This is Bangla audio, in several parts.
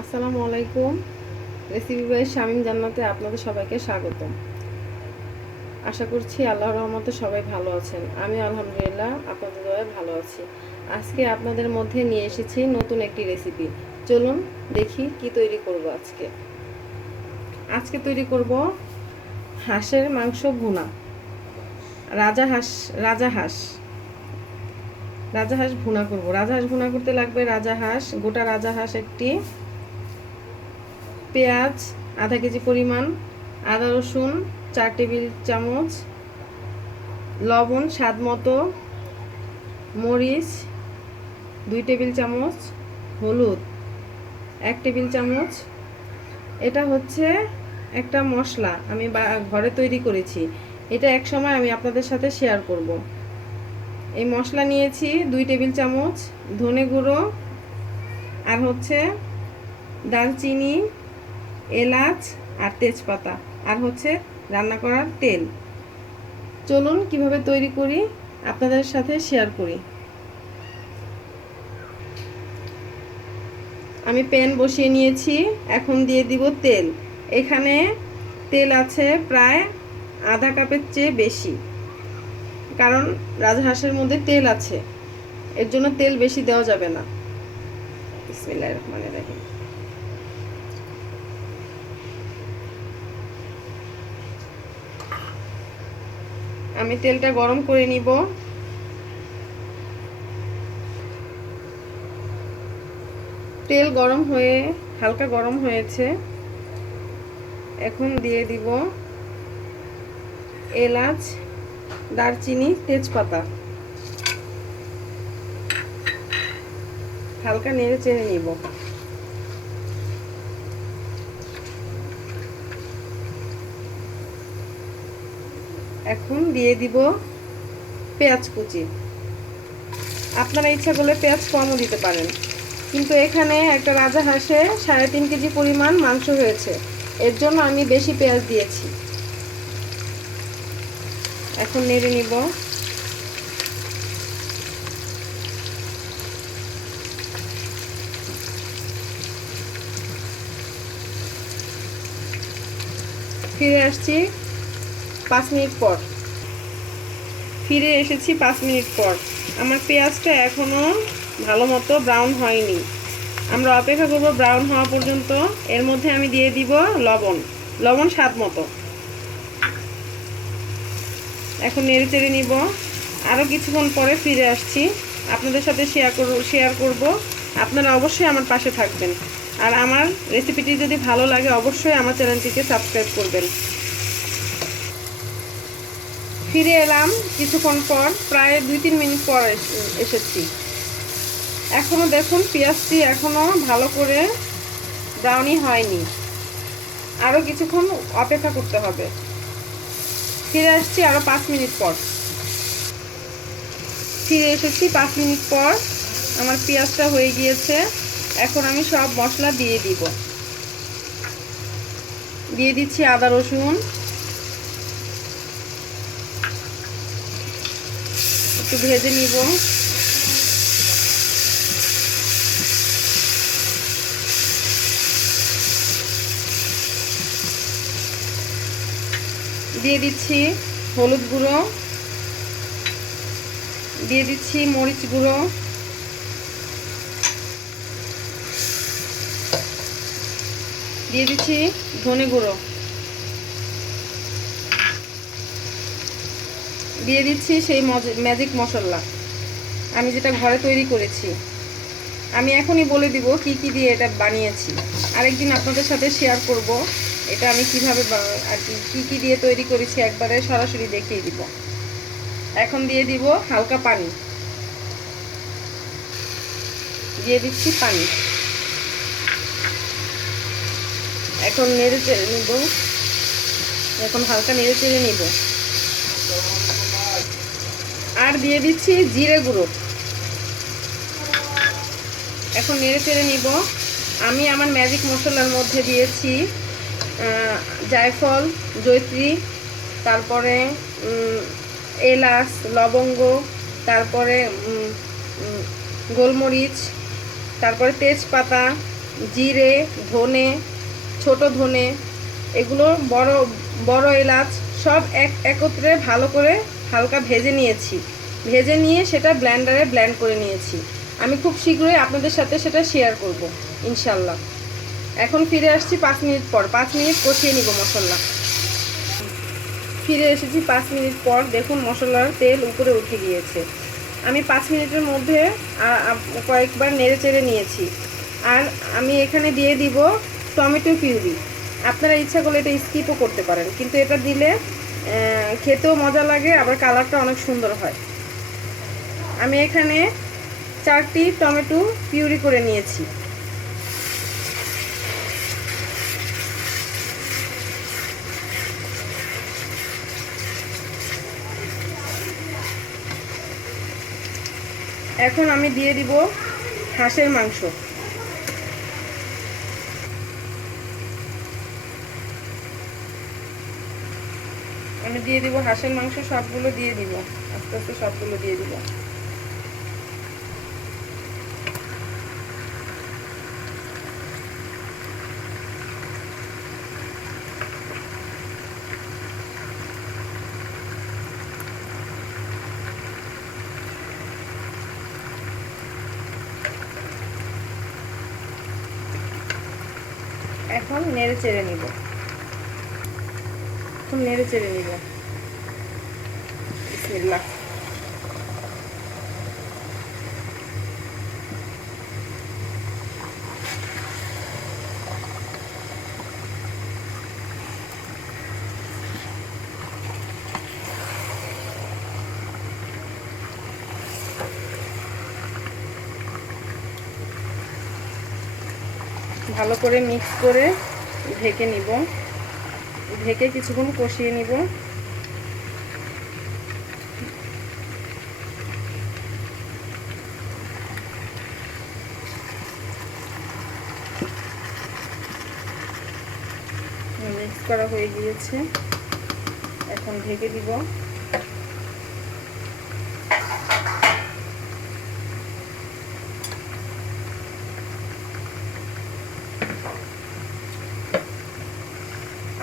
আসসালামু আলাইকুম। রেসিপি বাই শামিম জান্নাতে আপনাদের সবাইকে স্বাগতম। আশা করছি আল্লাহর রহমতে সবাই ভালো আছেন। আমি আলহামদুলিল্লাহ আপনাদের দয়ায় ভালো আছি। আজকে আপনাদের মধ্যে নিয়ে এসেছি নতুন একটি রেসিপি। চলুন দেখি কি তৈরি করব আজকে। আজকে তৈরি করব হাঁসের মাংস ভুনা। রাজা হাঁস রাজা হাঁস রাজা হাঁস ভুনা করব। রাজা হাঁস ভুনা করতে লাগবে গোটা রাজা হাঁস একটি, পেঁয়াজ আধা কেজি পরিমাণ, আদা রসুন 4 টেবিল চামচ, লবণ স্বাদ মতো, মরিচ 2 টেবিল চামচ, হলুদ 1 টেবিল চামচ। এটা হচ্ছে একটা মশলা আমি ঘরে তৈরি করেছি। এটা এক সময় আমি আপনাদের সাথে শেয়ার করব। এই মশলা নিয়েছি 2 টেবিল চামচ ধনে গুঁড়ো, আর হচ্ছে দারচিনি, এলাচ আর তেজপাতা, আর হচ্ছে রান্না করার তেল। চলুন কিভাবে তৈরি করি আপনাদের সাথে শেয়ার করি। আমি প্যান বসিয়ে নিয়েছি, এখন দিয়ে দিব তেল। এখানে তেল আছে প্রায় আধা কাপের চেয়ে বেশি, কারণ রাজহাঁসের মধ্যে তেল আছে, এর জন্য তেল বেশি দেওয়া যাবে না। বিসমিল্লাহির রহমানির রহিম। আমি তেলটা গরম করে নিব। তেল হালকা গরম হয়েছে। এখন দিয়ে দিব এলাচ, দারচিনি, তেজপাতা। হালকা নেড়ে চেড়ে নিব। এখন দিয়ে দিব পেঁয়াজ কুচি। আপনারা ইচ্ছা করলে পেঁয়াজ কমও দিতে পারেন, কিন্তু এখানে একটা রাজা হাঁসে 3.5 কেজি পরিমাণ মাংস হয়েছে, এর জন্য আমি বেশি পেঁয়াজ দিয়েছি। এখন নেড়ে নিব। ফিরে আসছি 5 মিনিট পর। ফিরে এসেছি 5 মিনিট পর। আমার পেঁয়াজটা এখনও ভালো মতো ব্রাউন হয়নি। আমরা অপেক্ষা করব ব্রাউন হওয়া পর্যন্ত। এর মধ্যে আমি দিয়ে দিব লবণ স্বাদ মতো। এখন নেড়ে চেড়ে নিব। আরও কিছুক্ষণ পরে ফিরে আসছি, আপনাদের সাথে শেয়ার করব। আপনারা অবশ্যই আমার পাশে থাকবেন, আর আমার রেসিপিটি যদি ভালো লাগে অবশ্যই আমার চ্যানেলটিকে সাবস্ক্রাইব করবেন। ফিরে এলাম কিছুক্ষণ পর, প্রায় 2-3 মিনিট পর এসেছি। এখনও দেখুন পেঁয়াজটি এখনও ভালো করে ব্রাউনি হয়নি, আরও কিছুক্ষণ অপেক্ষা করতে হবে। ফিরে আসছি আরও 5 মিনিট পর। ফিরে এসেছি 5 মিনিট পর। আমার পেঁয়াজটা হয়ে গিয়েছে। এখন আমি সব মশলা দিয়ে দিচ্ছি আদা রসুন, একটু ভেজে নিব। দিয়ে দিচ্ছি হলুদ গুঁড়ো, দিয়ে দিচ্ছি মরিচ গুঁড়ো, দিয়ে দিচ্ছি ধনে গুঁড়ো, দিয়ে দিচ্ছি সেই ম্যাজিক মশলা আমি যেটা ঘরে তৈরি করেছি। আমি এখনই বলে দিব কি কি দিয়ে এটা বানিয়েছি। আরেকদিন আপনাদের সাথে শেয়ার করব এটা আমি কিভাবে আর কি দিয়ে তৈরি করেছি, একবারে সরাসরি দেখিয়ে দিব। এখন দিয়ে দিব হালকা পানি, দিয়ে দিচ্ছি পানি। এখন নেড়ে চেড়ে নিব। এখন হালকা নেড়ে চেড়ে নিব। আর দিয়ে দিচ্ছি জিরে গুঁড়ো। এখন নেড়ে চেড়ে নিব। আমি আমার ম্যাজিক মশলার মধ্যে দিয়েছি জায়ফল, জয়ত্রী, তারপরে এলাচ, লবঙ্গ, তারপরে গোলমরিচ, তারপরে তেজপাতা, জিরে, ধনে, ছোট ধনে, এগুলো বড় বড় এলাচ সব একত্রে ভালো করে হালকা ভেজে নিয়েছি। ভেজে নিয়ে সেটা ব্লেন্ডারে ব্লেন্ড করে নিয়েছি। আমি খুব শীঘ্রই আপনাদের সাথে সেটা শেয়ার করব ইনশাল্লাহ। এখন ফিরে আসছি 5 মিনিট পর। 5 মিনিট কষিয়ে নিব মশলা। ফিরে এসেছি 5 মিনিট পর। দেখুন মশলার তেল উপরে উঠে গিয়েছে। আমি 5 মিনিটের মধ্যে কয়েকবার নেড়ে চেড়ে নিয়েছি। আর আমি এখানে দিয়ে দিব টমেটো পিউরি। আপনারা ইচ্ছা করলে এটা স্কিপও করতে পারেন, কিন্তু এটা দিলে খেতেও মজা লাগে, আবার কালারটা অনেক সুন্দর হয়। আমি এখানে 4টি টমেটো পিউরি করে নিয়েছি। এখন আমি দিয়ে দিব হাঁসের মাংস। আমি দিয়ে দিব হাঁসের মাংস, সবগুলো দিয়ে দিব, আস্তে আস্তে সবগুলো দিয়ে দিব। এখন নেড়ে চেড়ে নিব। নেড়ে চেড়ে নিব। বিসমিল্লাহ। ভালো করে মিক্স করে ঢেকে নিব। ঢেকে কিছুক্ষণ কষিয়ে নিব। মিক্স করা হয়ে গিয়েছে, এখন ঢেকে দিব।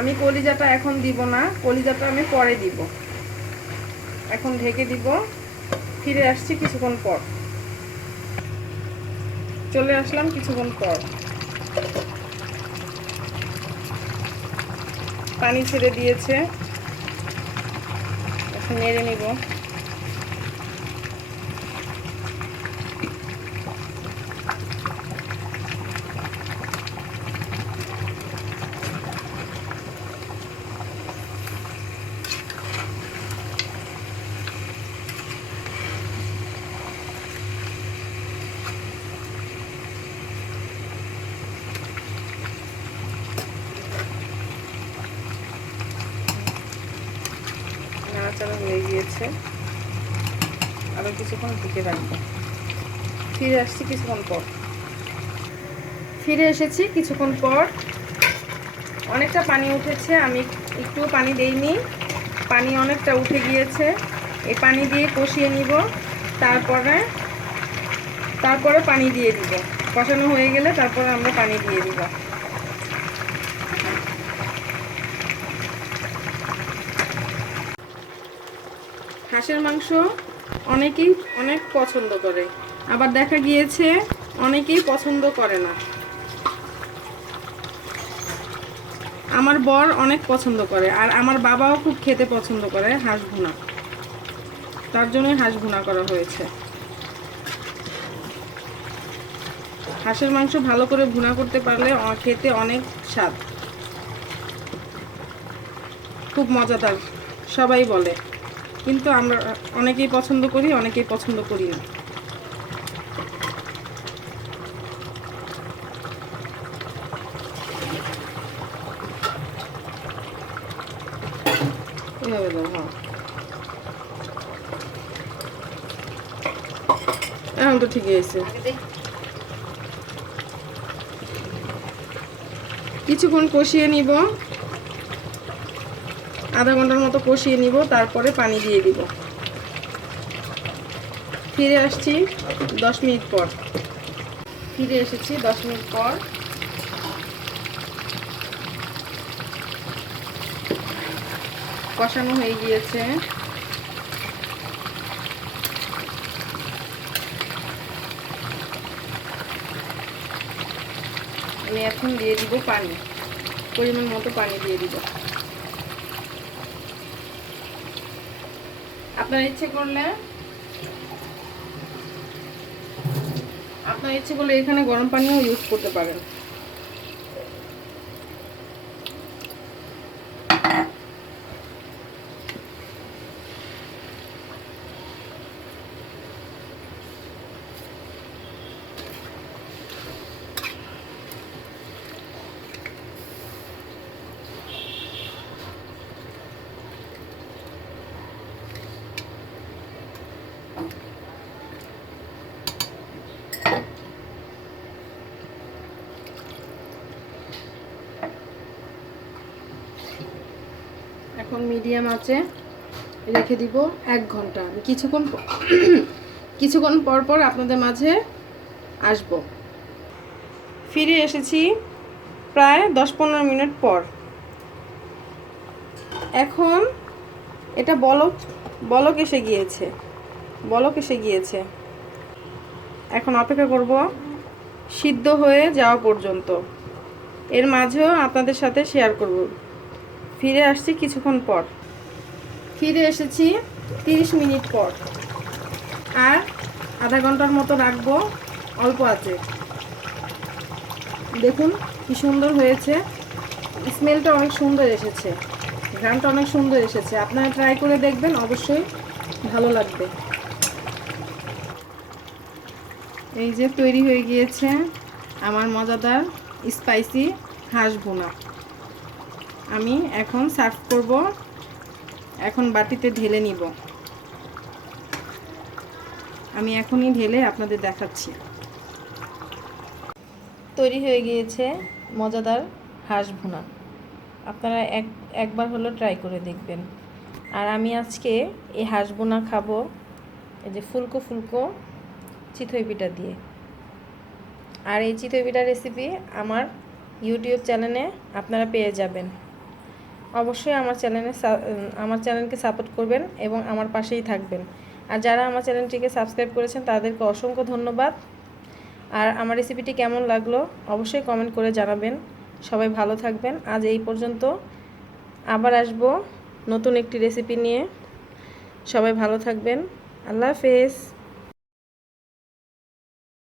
আমি কলিজাটা এখন দিব না, কলিজাটা আমি পরে দিব। এখন ঢেকে দিব। ফিরে আসছি কিছুক্ষণ পর। চলে আসলাম কিছুক্ষণ পর। পানি ছেড়ে দিয়েছে, এখন নেড়ে নিব। নাড়াচাড়া হয়ে গিয়েছে, আরো কিছুক্ষণ ঢেকে রাখবো। ফিরে আসছি কিছুক্ষণ পর। ফিরে এসেছি কিছুক্ষণ পর। অনেকটা পানি উঠেছে, আমি একটু পানি দেইনি, পানি অনেকটা উঠে গিয়েছে। এই পানি দিয়ে কষিয়ে নিব। তারপরে পানি দিয়ে দিব। কষানো হয়ে গেলে তারপরে আমরা পানি দিয়ে দিব। হাঁসের মাংস অনেকেই অনেক পছন্দ করে, আবার দেখা গিয়েছে অনেকেই পছন্দ করে না। আমার বর অনেক পছন্দ করে, আর আমার বাবাও খুব খেতে পছন্দ করে হাঁস ভুনা। তার জন্যই হাঁস ভুনা করা হয়েছে। হাঁসের মাংস ভালো করে ভুনা করতে পারলে খেতে অনেক স্বাদ, খুব মজাদার সবাই বলে, কিন্তু আমরা অনেকেই পছন্দ করি, অনেকেই পছন্দ করি না। এভাবে দাও। হ্যাঁ, এখন তো ঠিকই আছে। কিছুক্ষণ কষিয়ে নিব, আধা ঘন্টার মতো কষিয়ে নিব, তারপরে পানি দিয়ে দিব। ফিরে আসছি 10 মিনিট পর। ফিরে এসেছি 10 মিনিট পর। কষানো হয়ে গিয়েছে। আমি এখন দিয়ে দিব পানি, পরিমাণ মতো পানি দিয়ে দিব। আপনার ইচ্ছে করলে এখানে গরম পানিও ইউজ করতে পারেন। এখন মিডিয়াম আঁচে রেখে দিব 1 ঘন্টা। কিছুক্ষণ পর পর আপনাদের মাঝে আসব। ফিরে এসেছি প্রায় 10-15 মিনিট পর। এখন এটা বলক এসে গিয়েছে। এখন অপেক্ষা করব সিদ্ধ হয়ে যাওয়া পর্যন্ত। এর মাঝেও আপনাদের সাথে শেয়ার করব। ফিরে আসছি কিছুক্ষণ পর। ফিরে এসেছি 30 মিনিট পর। আর আধা ঘন্টার মতো রাখবো অল্প আঁচে। দেখুন কি সুন্দর হয়েছে, স্মেলটা অনেক সুন্দর এসেছে, ঘ্রাণটা অনেক সুন্দর এসেছে। আপনারা ট্রাই করে দেখবেন, অবশ্যই ভালো লাগবে। এই যে তৈরি হয়ে গিয়েছে আমার মজাদার স্পাইসি হাঁস ভুনা। আমি এখন সার্ভ করব। এখন বাটিতে ঢেলে নিব। আমি এখনই ঢেলে আপনাদের দেখাচ্ছি। তৈরি হয়ে গিয়েছে মজাদার হাঁস ভুনা। আপনারা একবার হলো ট্রাই করে দেখবেন। আর আমি আজকে এই হাঁস ভুনা খাবো এই যে ফুলকো ফুলকো চিতই পিঠা দিয়ে। আর এই চিতই পিঠার রেসিপি আমার ইউটিউব চ্যানেলে আপনারা পেয়ে যাবেন। অবশ্যই আমার চ্যানেলকে সাপোর্ট করবেন এবং আমার পাশেই থাকবেন। আর যারা আমার চ্যানেলটিকে সাবস্ক্রাইব করেছেন তাদেরকে অসংখ্য ধন্যবাদ। আর আমার রেসিপিটি কেমন লাগলো অবশ্যই কমেন্ট করে জানাবেন। সবাই ভালো থাকবেন। আজ এই পর্যন্ত, আবার আসবো নতুন একটি রেসিপি নিয়ে। সবাই ভালো থাকবেন। আল্লাহ হাফেজ।